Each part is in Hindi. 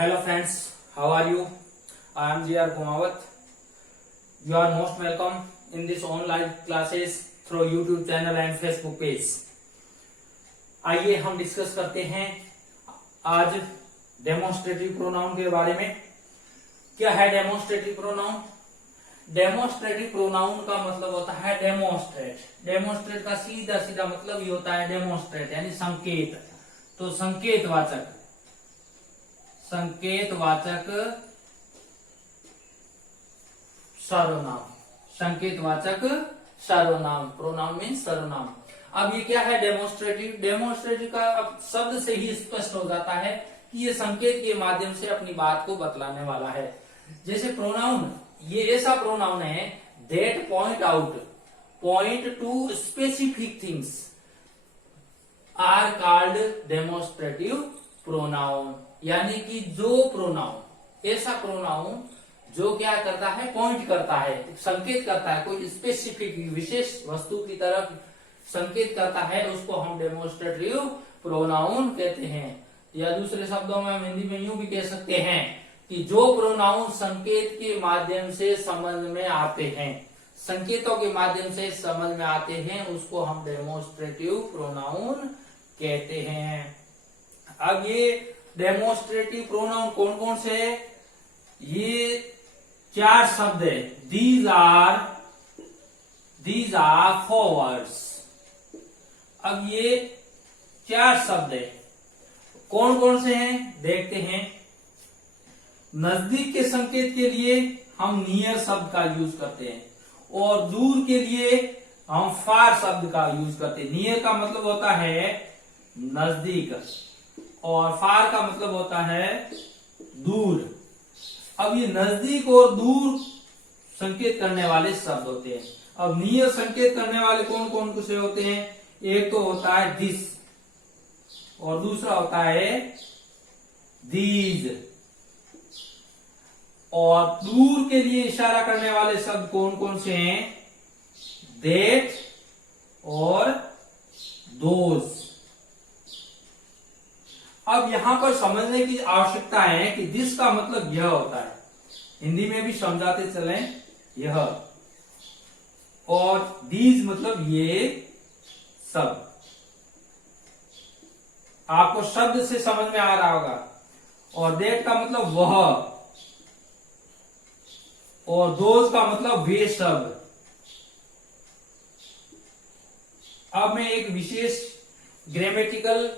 Hello friends, how are you? I am G.R. Kumawat. You are most welcome in this online classes through YouTube channel and Facebook page. आइए हम डिस्कस करते हैं आज डेमोन्स्ट्रेटिव प्रोनाउन के बारे में। क्या है डेमोन्स्ट्रेटिव प्रोनाउन? डेमोन्स्ट्रेटिव प्रोनाउन का मतलब होता है डेमोन्स्ट्रेट। डेमोन्स्ट्रेट का सीधा सीधा मतलब ये होता है डेमोन्स्ट्रेट यानी संकेत। तो संकेतवाचक सर्वनाम, संकेतवाचक सर्वनाम, प्रोनाउन मीन्स सर्वनाम। अब ये क्या है डेमोन्स्ट्रेटिव? डेमोन्स्ट्रेटिव का अब शब्द से ही स्पष्ट हो जाता है कि ये संकेत के माध्यम से अपनी बात को बतलाने वाला है। जैसे प्रोनाउन, ये ऐसा प्रोनाउन है that point to specific things are called demonstrative pronoun. यानी कि जो प्रोनाउन, ऐसा प्रोनाउन जो क्या करता है, पॉइंट करता है, संकेत करता है, कोई स्पेसिफिक विशेष वस्तु की तरफ संकेत करता है, उसको हम डेमोन्स्ट्रेटिव प्रोनाउन कहते हैं। या दूसरे शब्दों में हम हिंदी में यूं भी कह सकते हैं कि जो प्रोनाउन संकेत के माध्यम से समझ में आते हैं, संकेतों के माध्यम से समझ में आते हैं, उसको हम डेमोन्स्ट्रेटिव प्रोनाउन कहते हैं। अब ये डेमोन्स्ट्रेटिव प्रोनाउन कौन कौन से है? ये 4 शब्द है। These are 4 words. अब ये 4 शब्द है, कौन कौन से हैं देखते हैं। नजदीक के संकेत के लिए हम नियर शब्द का यूज करते हैं और दूर के लिए हम फार शब्द का यूज करते हैं। नियर का मतलब होता है नजदीक और फार का मतलब होता है दूर। अब ये नजदीक और दूर संकेत करने वाले शब्द होते हैं। अब नियर संकेत करने वाले कौन कौन से होते हैं? एक तो होता है दिस और दूसरा होता है दीज। और दूर के लिए इशारा करने वाले शब्द कौन कौन से हैं? दैट और दोज। अब यहां पर समझने की आवश्यकता है कि दिस का मतलब यह होता है, हिंदी में भी समझाते चले यह, और दीज मतलब ये सब। आपको शब्द से समझ में आ रहा होगा। और दैट का मतलब वह, और दोज का मतलब वे शब्द। अब मैं एक विशेष ग्रामेटिकल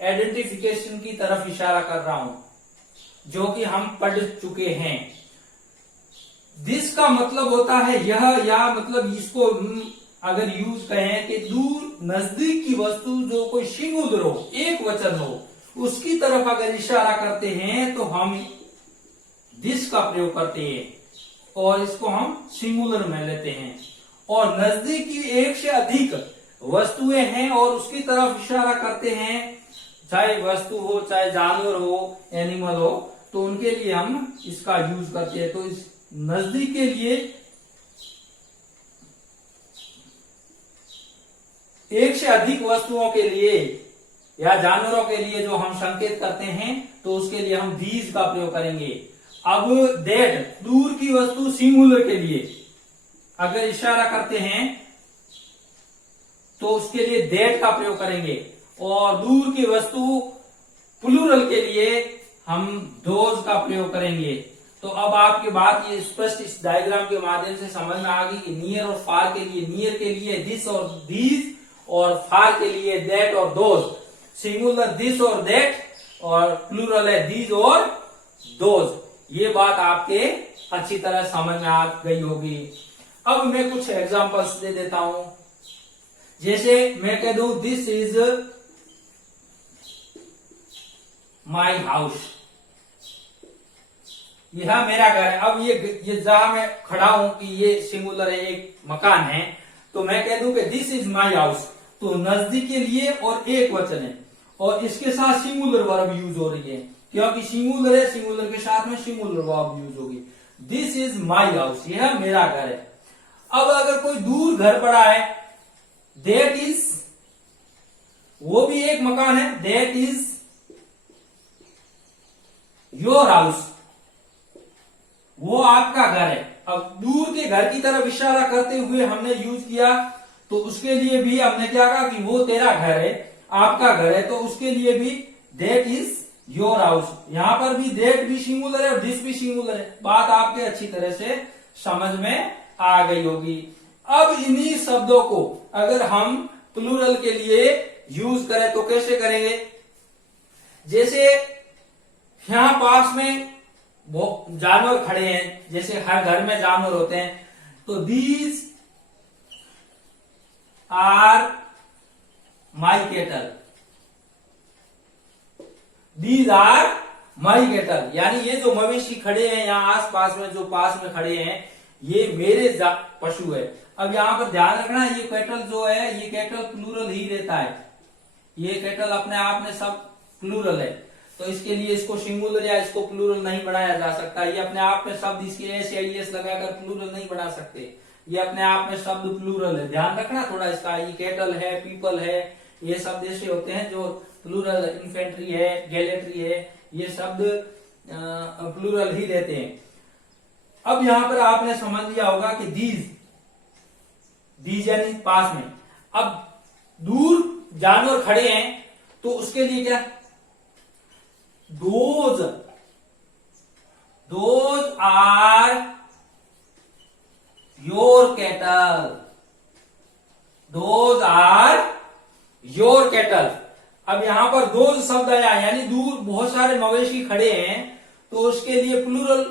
आइडेंटिफिकेशन की तरफ इशारा कर रहा हूं जो कि हम पढ़ चुके हैं। दिस का मतलब होता है यह, या मतलब इसको अगर यूज कहें कि दूर नजदीक की वस्तु जो कोई सिंगुलर हो, एक वचन हो, उसकी तरफ अगर इशारा करते हैं तो हम दिस का प्रयोग करते हैं और इसको हम सिंगुलर में लेते हैं। और नजदीक की एक से अधिक वस्तुएं हैं और उसकी तरफ इशारा करते हैं, चाहे वस्तु हो, चाहे जानवर हो, एनिमल हो, तो उनके लिए हम इसका यूज करते हैं। तो इस नजदीक के लिए एक से अधिक वस्तुओं के लिए या जानवरों के लिए जो हम संकेत करते हैं तो उसके लिए हम दीज का प्रयोग करेंगे। अब दैट, दूर की वस्तु सिंगुलर के लिए अगर इशारा करते हैं तो उसके लिए दैट का प्रयोग करेंगे, और दूर की वस्तु प्लूरल के लिए हम दोज का प्रयोग करेंगे। तो अब आपकी बात ये स्पष्ट इस डायग्राम के माध्यम से समझ में आ गई कि नियर और फार के लिए, नियर के लिए दिस और दीज, और फार के लिए दैट और दोज। सिंगुलर दिस और दैट और प्लूरल है दीज और दोज। ये बात आपके अच्छी तरह समझ में आ गई होगी। अब मैं कुछ एग्जांपल्स दे देता हूं। जैसे मैं कह दूं दिस इज माई हाउस, यह मेरा घर है। अब ये जहां मैं खड़ा हूं कि ये सिंगुलर है, एक मकान है, तो मैं कह दूं कि दिस इज माई हाउस, तो नजदीक के लिए और एक वचन है और इसके साथ सिंगुलर वर्ब यूज हो रही है, क्योंकि सिंगुलर है, सिंगुलर के साथ में सिंगुलर वर्ब यूज होगी। दिस इज माई हाउस, यह मेरा घर है। अब अगर कोई दूर घर पड़ा है, दैट इज, वो भी एक मकान है, दैट इज योर हाउस, वो आपका घर है। अब दूर के घर की तरफ इशारा करते हुए हमने यूज किया, तो उसके लिए भी हमने क्या कहा कि वो तेरा घर है, आपका घर है, तो उसके लिए भी दैट इज योर हाउस। यहां पर भी दैट भी सिंगुलर है और दिस भी सिंगुलर है। बात आपके अच्छी तरह से समझ में आ गई होगी। अब इन्हीं शब्दों को अगर हम प्लूरल के लिए यूज करें तो कैसे करेंगे? जैसे यहां पास में वो जानवर खड़े हैं, जैसे हर घर में जानवर होते हैं, तो these are my cattle, these are my cattle, यानी ये जो मवेशी खड़े हैं यहाँ आस पास में, जो पास में खड़े हैं, ये मेरे पशु है। अब यहाँ पर ध्यान रखना, ये कैटल जो है, ये कैटल प्लूरल ही रहता है। ये कैटल अपने आप में सब प्लूरल है, तो इसके लिए इसको सिंगुलर या इसको प्लूरल नहीं बनाया जा सकता। ये अपने आप में शब्द इसके एस या ईएस लगाकर प्लूरल नहीं बना सकते। ये अपने आप में शब्द प्लूरल है, ध्यान रखना थोड़ा इसका। ये कैटल है, पीपल है, ये शब्द ऐसे होते हैं जो प्लूरल, इन्फेंट्री है, गैलेट्री है, ये शब्द प्लूरल ही रहते हैं। अब यहां पर आपने समझ लिया होगा कि दीज यानी पास में। अब दूर जानवर खड़े हैं तो उसके लिए क्या? Those are your cattle, those are your cattle. अब यहां पर दोज शब्द आया, यानी दूर बहुत सारे मवेशी खड़े हैं, तो उसके लिए प्लूरल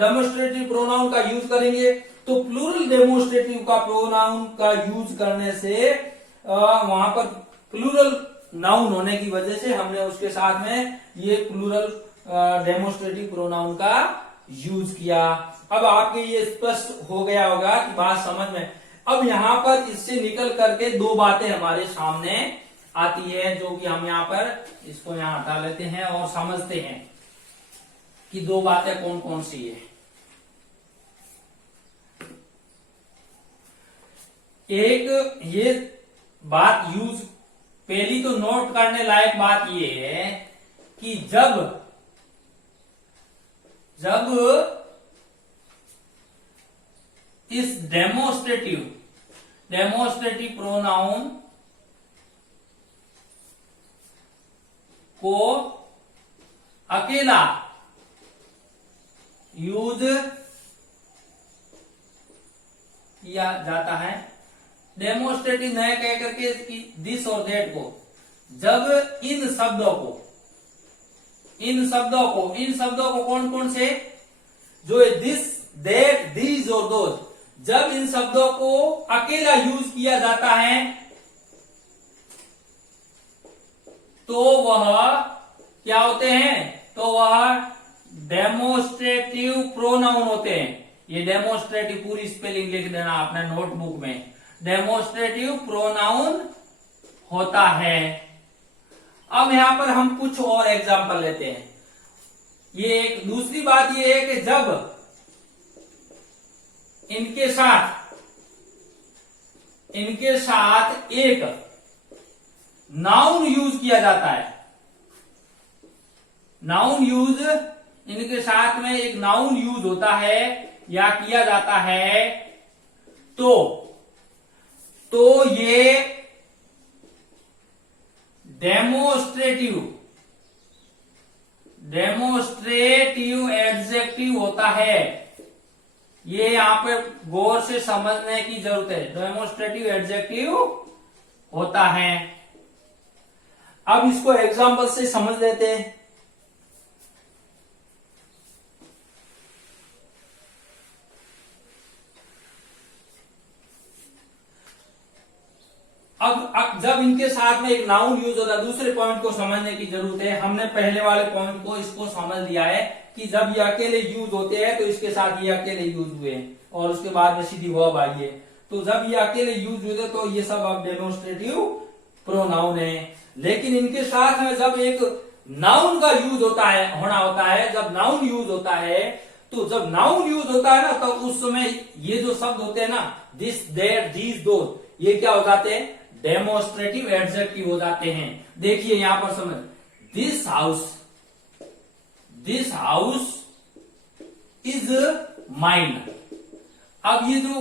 डेमोस्ट्रेटिव प्रोनाउन का यूज करेंगे। तो प्लूरल डेमोस्ट्रेटिव का प्रोनाउन का यूज करने से वहां पर प्लूरल नाउन होने की वजह से हमने उसके साथ में ये प्लूरल डेमोस्ट्रेटिव प्रोनाउन का यूज किया। अब आपके ये स्पष्ट हो गया होगा कि बात समझ में। अब यहां पर इससे निकल करके दो बातें हमारे सामने आती है, जो कि हम यहाँ पर इसको यहाँ हटा लेते हैं और समझते हैं कि दो बातें कौन कौन सी है। एक ये बात यूज, पहली तो नोट करने लायक बात ये है कि जब इस डेमोस्ट्रेटिव प्रोनाउन को अकेला यूज किया जाता है, डेमोस्ट्रेटिव न कह करके दिस और दैट को, जब इन शब्दों को कौन कौन से, जो दिस, दैट, दीज और दोज, जब इन शब्दों को अकेला यूज किया जाता है तो वह क्या होते हैं? तो वह डेमोस्ट्रेटिव प्रोनाउन होते हैं। ये डेमोस्ट्रेटिव पूरी स्पेलिंग लिख देना अपने नोटबुक में, डेमोस्ट्रेटिव प्रोनाउन होता है। अब यहां पर हम कुछ और एग्जांपल लेते हैं। ये एक दूसरी बात ये है कि जब इनके साथ एक नाउन यूज किया जाता है, नाउन यूज, इनके साथ में एक नाउन यूज होता है या किया जाता है, तो ये डेमोस्ट्रेटिव एडजेक्टिव होता है। ये यहां पे गौर से समझने की जरूरत है, डेमोस्ट्रेटिव एडजेक्टिव होता है। अब इसको एग्जांपल से समझ लेते हैं। अब जब इनके साथ में एक नाउन यूज होता है, दूसरे पॉइंट को समझने की जरूरत है। हमने पहले वाले पॉइंट को इसको समझ लिया है कि जब ये अकेले यूज होते हैं तो इसके साथ ये अकेले यूज हुए और उसके बाद में सीधी वर्ब आई है। तो जब ये अकेले यूज हुए तो ये सब अब डेमोस्ट्रेटिव प्रोनाउन है। लेकिन इनके साथ में जब एक नाउन का यूज होता है, जब नाउन यूज होता है, तो जब नाउन यूज होता है ना, तो उस समय ये जो शब्द होते हैं ना, दिस, दैट, दीज, दोज, ये क्या हो जाते हैं? डेमोस्ट्रेटिव एडजेक्टिव हो जाते हैं। देखिए यहां पर समझ, this house, this house is mine. अब ये जो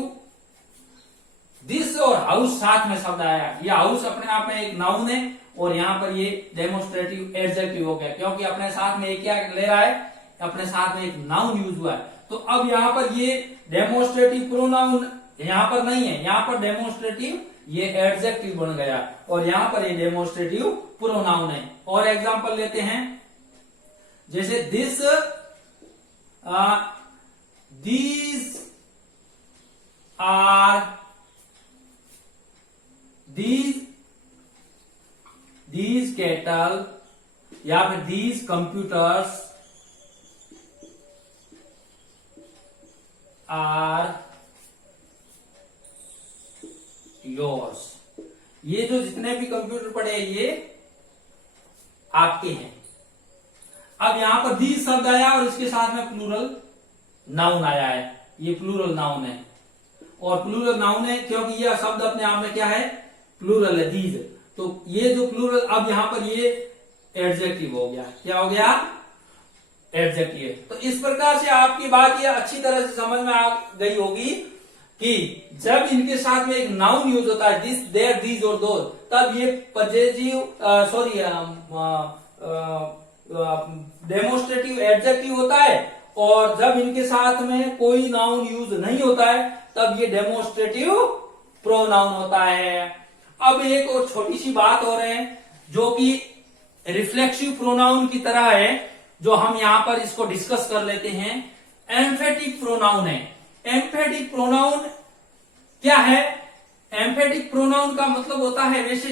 दिस और हाउस साथ में शब्द आया, ये हाउस अपने आप में एक नाउन है और यहां पर ये डेमोस्ट्रेटिव एडजेक्टिव हो गया, क्योंकि अपने साथ में एक क्या ले रहा है, अपने साथ में एक नाउन यूज हुआ है। तो अब यहां पर ये डेमोस्ट्रेटिव प्रोनाउन यहां पर नहीं है, यहां पर डेमोस्ट्रेटिव ये एडजेक्टिव बन गया और यहां पर ये डेमोस्ट्रेटिव प्रोनाउन है। और एग्जांपल लेते हैं, जैसे this these are these cattle या फिर these computers are yours। ये जो जितने भी कंप्यूटर पड़े हैं ये आपके हैं। अब यहां पर these शब्द आया और इसके साथ में प्लूरल नाउन आया है, ये प्लूरल नाउन है और प्लूरल नाउन है क्योंकि यह शब्द अपने आप में क्या है, प्लूरल है, these। तो ये जो प्लूरल, अब यहां पर ये एडजेक्टिव हो गया, क्या हो गया, एडजेक्टिव। तो इस प्रकार से आपकी बात ये अच्छी तरह से समझ में आ गई होगी कि जब इनके साथ में एक नाउन यूज होता है, दिस देयर दीज और दोज, तब ये पजेसिव डेमोस्ट्रेटिव एडजेक्टिव होता है और जब इनके साथ में कोई नाउन यूज नहीं होता है तब ये डेमोस्ट्रेटिव प्रोनाउन होता है। अब एक और छोटी सी बात हो रहे हैं जो कि रिफ्लेक्सिव प्रोनाउन की तरह है, जो हम यहां पर इसको डिस्कस कर लेते हैं। एम्फेटिक प्रोनाउन है। एम्फेटिक प्रोनाउन क्या है? एम्फेटिक प्रोनाउन का मतलब होता है, वैसे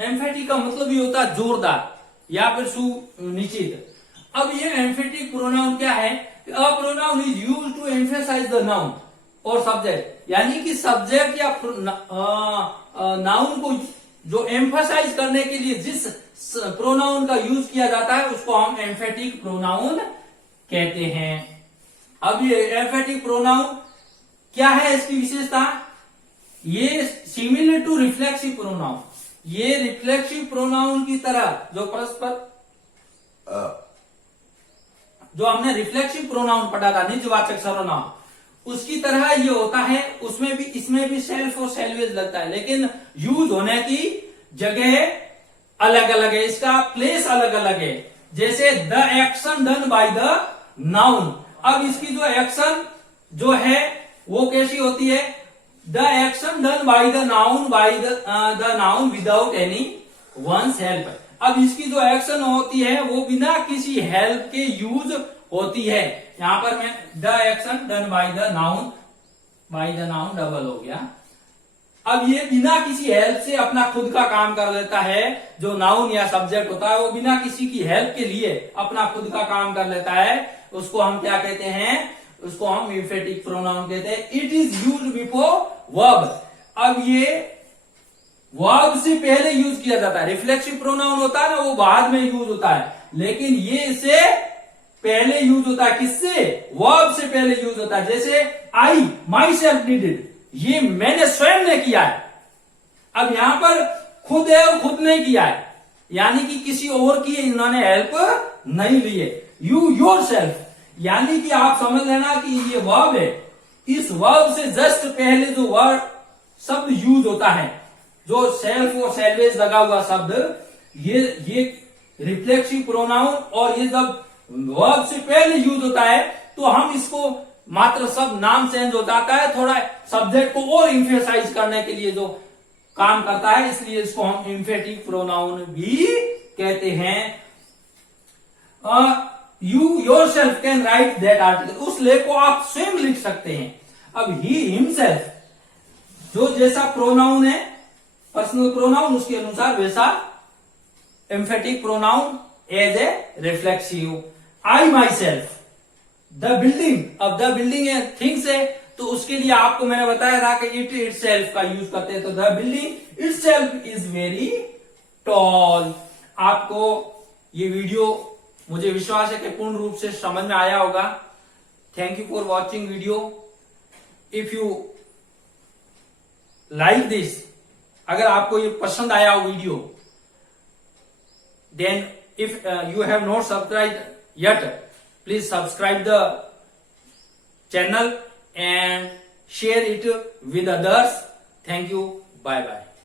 एम्फेटिक का मतलब भी होता है जोरदार या फिर सुनिश्चित। अब ये एम्फेटिक प्रोनाउन क्या है? A pronoun is used to emphasize the noun और सब्जेक्ट, यानी कि सब्जेक्ट या नाउन को जो एम्फसाइज करने के लिए जिस प्रोनाउन का यूज किया जाता है उसको हम एम्फेटिक प्रोनाउन कहते हैं। अब ये एम्फेटिक प्रोनाउन क्या है, इसकी विशेषता? ये सिमिलर टू रिफ्लेक्सिव प्रोनाउन, ये रिफ्लेक्सिव प्रोनाउन की तरह जो परस्पर जो हमने रिफ्लेक्सिव प्रोनाउन पढ़ा था, निजवाचक सर्वनाम, उसकी तरह ये होता है। उसमें भी, इसमें भी सेल्फ और सेल्वेज लगता है, लेकिन यूज होने की जगह अलग अलग है, इसका प्लेस अलग अलग है। जैसे the action done by the noun, अब इसकी जो एक्शन जो है वो कैसी होती है? The action done by the noun without any one's help. अब इसकी जो एक्शन होती है वो बिना किसी हेल्प के यूज होती है। यहां पर मैं the action done by the noun double हो गया। अब ये बिना किसी हेल्प से अपना खुद का काम कर लेता है। जो नाउन या सब्जेक्ट होता है वो बिना किसी की हेल्प के लिए अपना खुद का काम कर लेता है, उसको हम क्या कहते हैं? उसको हम एम्फेटिक प्रोनाउन कहते हैं। It is used before verb. अब ये वर्ब से पहले यूज किया जाता है। रिफ्लेक्सिव प्रोनाउन होता है ना, वो बाद में यूज होता है, लेकिन ये इसे पहले यूज होता है। किससे? वर्ब से पहले यूज होता है। जैसे आई माई सेल्फ डिड इट, ये मैंने स्वयं ने किया है। अब यहां पर खुद है और खुद ने किया है, यानी कि किसी और की इन्होंने हेल्प नहीं ली है। यू योर सेल्फ, यानी कि आप समझ लेना कि ये वर्ब है। इस वर्ब से जस्ट पहले जो वर्ड शब्द यूज होता है, जो सेल्फ और सेल्वेज लगा हुआ शब्द, ये रिफ्लेक्सिव प्रोनाउन, और ये जब वर्ब से पहले यूज होता है तो हम इसको मात्र सब नाम चेंज हो जाता है, थोड़ा सब्जेक्ट को और इम्फेसाइज करने के लिए जो काम करता है, इसलिए इसको हम एम्फेटिक प्रोनाउन भी कहते हैं। You yourself can write that article, उस लेख को आप स्वयं लिख सकते हैं। अब ही हिमसेल्फ, जो जैसा प्रोनाउन है पर्सनल प्रोनाउन, उसके अनुसार वैसा emphatic pronoun as a reflexive. I myself, the building, अब द बिल्डिंग है थिंग्स है, तो उसके लिए आपको मैंने बताया था कि इट इटसेल्फ का यूज करते हैं। तो the building itself is very tall. आपको ये वीडियो मुझे विश्वास है कि पूर्ण रूप से समझ में आया होगा। Thank you for watching video. If you like this, अगर आपको ये पसंद आया हो वीडियो, then if you have not subscribe yet, Please subscribe the channel and share it with others. Thank you. Bye bye.